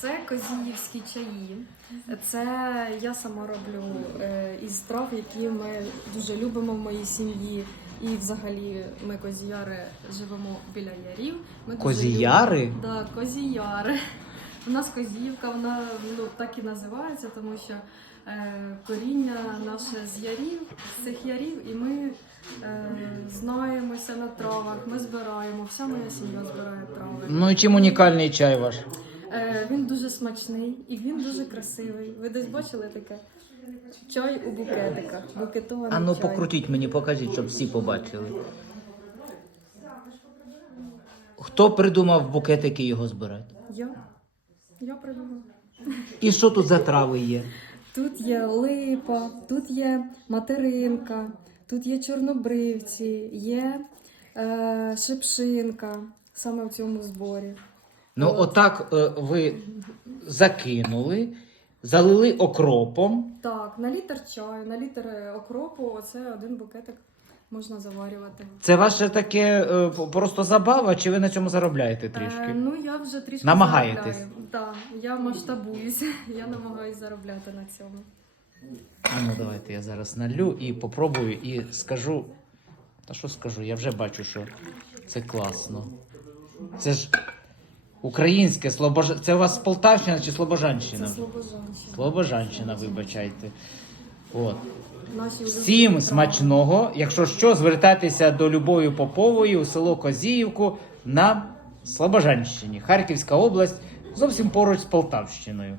Це козіївські чаї. Це я сама роблю е, із трав, які ми дуже любимо в моїй сім'ї. І взагалі ми козіяри живемо біля ярів. Ми дуже Козіяри? любимо- Да, козіяри. У нас козівка, вона ну, так і називається, тому що е, коріння наше з ярів, з цих ярів, і ми е, знаємося на травах, ми збираємо, вся моя сім'я збирає трави. Ну і чим унікальний чай ваш? Він дуже смачний і він дуже красивий. Ви десь бачили таке? Чай у букетиках. Букетований А ну чай. покрутіть мені, покажіть, щоб всі побачили. Хто придумав букетики його збирати? Я. Я придумала. І що тут за трави є? Тут є липа, тут є материнка, тут є чорнобривці, є е, шипшинка саме в цьому зборі. Ну, От. отак е, ви закинули, залили окропом. Так, на літр чаю, на літр е, окропу, оце один букетик можна заварювати. Це ваше таке е, просто забава, чи ви на цьому заробляєте трішки? Е, ну я вже трішки Намагаєтесь? заробляю. Так, я масштабуюся, я намагаюся заробляти на цьому. А ну давайте я зараз налю і попробую і скажу. Та що скажу? Я вже бачу, що це класно. Це ж українське Слобож... Це у вас Полтавщина чи Слобожанщина? Це слобожанщина. Слобожанщина, вибачайте. От. Всім смачного. Якщо що, звертайтеся до Любові Попової у село Козіївку на Слобожанщині, Харківська область, зовсім поруч з Полтавщиною.